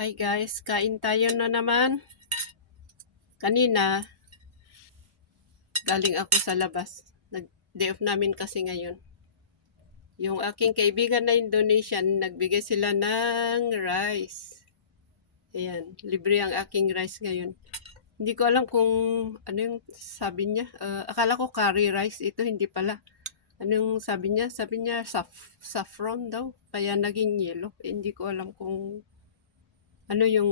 Hi guys, kain tayo na naman. Kanina, galing ako sa labas. Nag-day off namin kasi ngayon. Yung aking kaibigan na Indonesian, nagbigay sila ng rice. Ayan, libre ang aking rice ngayon. Hindi ko alam kung ano yung sabi niya. Akala ko curry rice. Ito hindi pala. Ano yung sabi niya? Sabi niya saffron daw. Kaya naging yellow. Hindi ko alam kung ano yung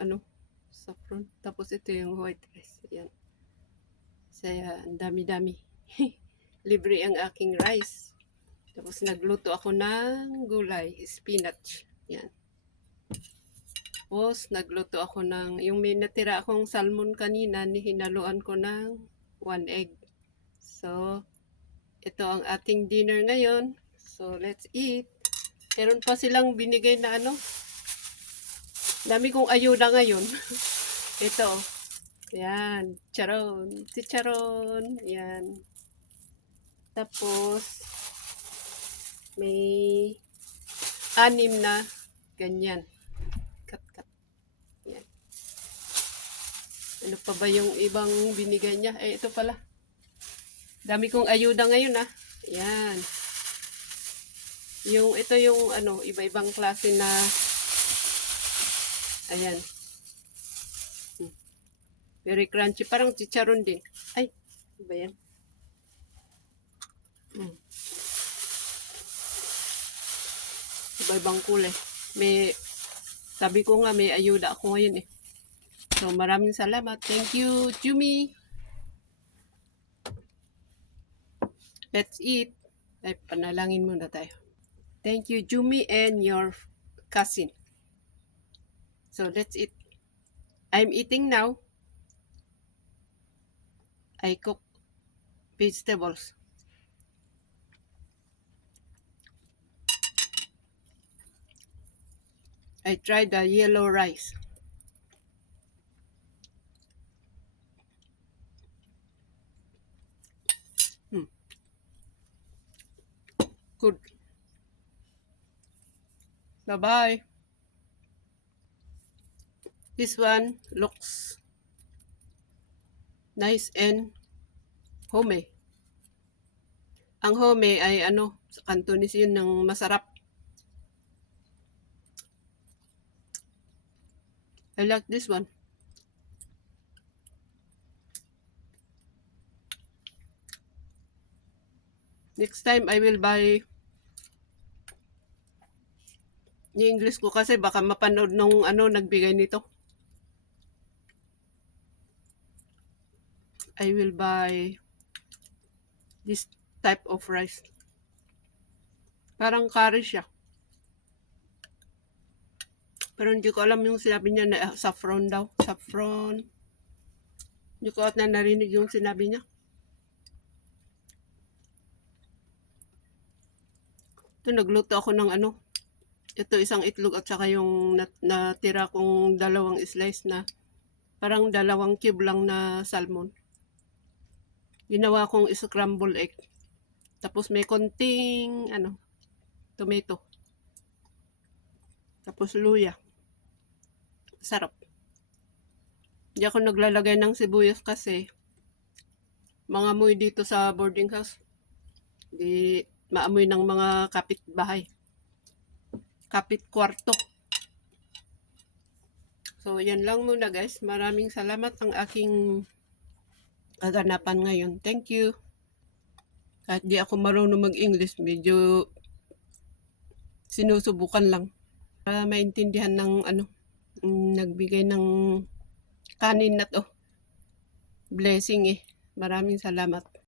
ano saffron. Tapos ito yung white rice. Ayan. Saya, ang dami-dami. Libre ang aking rice. Tapos nagluto ako ng gulay, spinach. Yan. Tapos nagluto ako ng, yung may natira akong salmon kanina, hinaluan ko ng 1 egg. So, ito ang ating dinner ngayon. So, let's eat. Meron pa silang binigay na ano. Dami kong ayuda ngayon. Ito. Yan. Charon. Si Charon. Yan. Tapos, may 6 na ganyan. Kat-kat. Yan. Ano pa ba yung ibang binigay niya? Ito pala. Dami kong ayuda ngayon ah. Yan. Ito yung ano, iba-ibang klase na ayan. Very crunchy. Parang chicharon din. Ay, iba yan. Iba-ibang kulay. Sabi ko nga may ayuda ako ngayon eh. So maraming salamat. Thank you, Jumi. Let's eat. Ay, panalangin muna tayo. Thank you, Jumi and your cousin. So let's eat. I'm eating now. I cook vegetables. I tried the yellow rice. Good. Bye-bye. This one looks nice and homey. Ang homey ay ano, sa Cantonese yun ng masarap. I like this one. Next time I will buy yung English ko kasi baka mapanood nung ano nagbigay nito. I will buy this type of rice. Parang curry siya. Pero hindi ko alam yung sinabi niya na saffron daw. Saffron. Hindi ko at na narinig yung sinabi niya. Ito, nagluto ako ng ano. Ito, isang itlog at saka yung natira kong 2 slice na parang 2 cube lang na salmon. Ginawa kong scramble egg. Tapos may konting ano, tomato. Tapos luya. Sarap. Hindi ako naglalagay ng sibuyas kasi mga amoy dito sa boarding house. Di maamoy ng mga kapitbahay. Kapit kwarto. So, yan lang muna guys. Maraming salamat ang aking kaganapan ngayon. Thank you. Kahit di ako marunong mag-English, medyo sinusubukan lang. Para maintindihan ng ano, nagbigay ng kanin na to. Blessing eh. Maraming salamat.